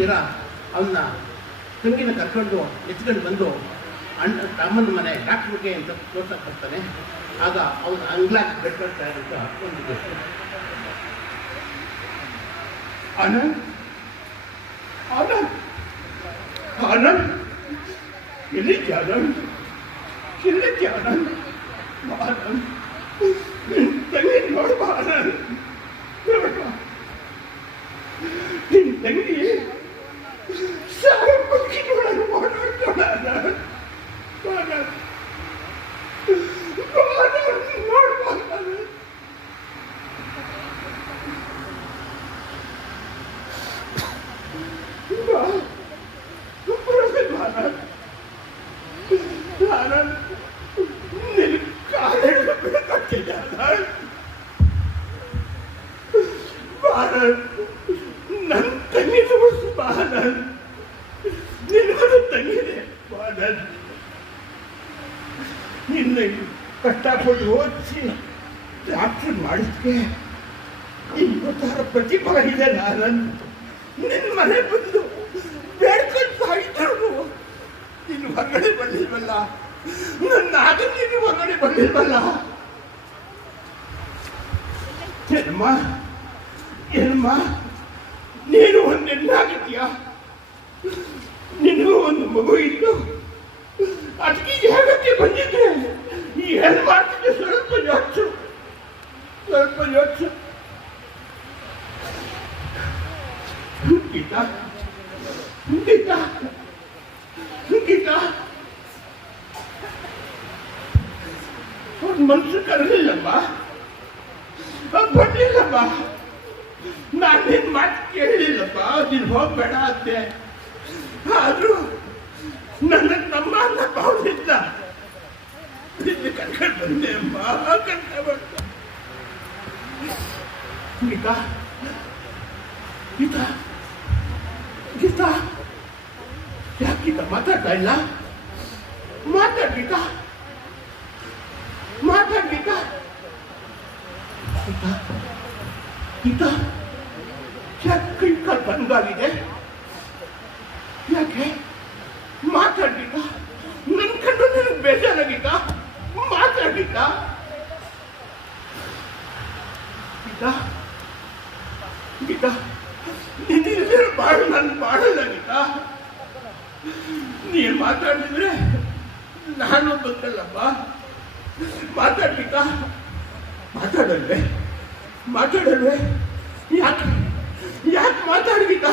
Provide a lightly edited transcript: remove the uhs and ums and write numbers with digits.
ದಿನ ಅವನ್ನ ತಂಗಿನ ಕರ್ಕೊಂಡು ಎತ್ಕೊಂಡು ಬಂದು ಅಮ್ಮನ ಮನೆ ಡಾಕ್ಟ್ರಿಗೆ ಅಂತ ತೋರ್ಸಕ್ಕೆ ಬರ್ತಾನೆ. ಆಗ ಅವನು ಅಂಗ್ಲಾಕ್ ಬೆಡ್ ಕಟ್ತಾ ಇದ್ದ ಒಂದು ಆನಂದ್ ಆನಂದ್ ಆನಂದ್ ಎಲ್ಲಿದ್ದೆ ಆನಂದ್ ಎಲ್ಲಿದ್ದೆ ಆನಂದ್ ಆನಂದ್ ತಂಗಿ ನೋಡ್ಬಾ ಆನಂದ್ ನೋಡ್ಬಾ ನಿನ್ನ ತಂಗಿ ನನ್ನ ತಂಗಿ ಬಾನಂದ್ ನಿನಗೂ ತಂಗಿದೆ ಬಾನಂದ್. ನಿನ್ನ ಕಷ್ಟಪಟ್ಟು ಓದಿಸಿ ಡಾಕ್ಟರ್ ಮಾಡಿದ್ಕೆ ಇವತ್ತಾರ ಪ್ರತಿಫಲ ಇದೆ. ನಾನಂದ್ ನಿನ್ನ ಮನೆ ಬಂದು ಬೇಡ್ಕೊಂಡು ಸಾಗಿದ್ರು ನೀನು ಹೊರಗಡೆ ಬಂದಿಲ್ವಲ್ಲ, ನನ್ನ ಆಗ ನೀನು ಹೊರಗಡೆ ಬಂದಿಲ್ವಲ್ಲ. ಏನಮ್ಮ ಏನಮ್ಮ ನೀನು ಒಂದು ಹೆಣ್ಣಾಗಿದ್ಯಾ, ನಿನಗೂ ಒಂದು ಮಗು ಇತ್ತು, ಅದಕ್ಕೆ ಜಾಗಕ್ಕೆ ಬಂದಿದ್ರೆ ಏನು ಮಾಡ್ತಿದ್ದೆ ಸ್ವಲ್ಪ ಯೋಚಿಸು, ಸ್ವಲ್ಪ ಯೋಚಿಸು. ಗೀತಾ ಗೀತಾ ಗೀತಾ ಅವ್ರ ಮನಸ್ಸು ಕರಲಿಲ್ಲಮ್ಮ, ಬರ್ಲಿಲ್ಲಮ್ಮ. ನಾನು ನಿನ್ನ ಮಾತು ಕೇಳಲಿಲ್ಲಪ್ಪ, ನೀನು ಹೋಗ್ಬೇಡ ಅಂತೆ. ಆದ್ರೂ ನನ್ನ ತಮ್ಮ ಅಂತ ಭಾವನಿದ್ದ ಇಲ್ಲಿ ಕರ್ಕೊಂಡು ಬಂದೆ ಅಮ್ಮ, ಕರ್ಕೊಂಡು ಬಂದೆ. ಗೀತಾ ಗೀತಾ ಗೀತಾ ಯಾಕೆ ಗೀತಾ ಮಾತಾಡ್ತಾ ಇಲ್ಲ? ಮಾತಾಡ್ ಗೀತಾ, ಮಾತಾಡ್ ಗೀತಾ. ಗೀತಾ ಗೀತಾ ಯಾಕೆ ಕೈ ಕಾಲು ಬಂದಾಗಿದೆ? ಯಾಕೆ ಮಾತಾಡ್ಲಿಕ್ಕ? ನನ್ನ ಕಂಡು ನನಗೆ ಬೇಜಾರಾಗಿದ್ದ, ಮಾತಾಡ್ಲಿಕ್ಕ? ಗೀತಾ ಗೀತಾ ನಿನ್ನಿದ್ರೆ ನಾನು ಮಾಡಲ್ಲ ಗೀತಾ. ನೀನು ಮಾತಾಡಿದ್ರೆ ನಾನು ಬಂದಲ್ಲಮ್ಮ. ಮಾತಾಡ್ಲಿಕ್ಕ? ಮಾತಾಡಲ್ವೇ? ಮಾತಾಡಲ್ವೇ? ಯಾಕೆ ಯಾಕೆ ಮಾತಾಡ್ಲಿಕ್ಕ?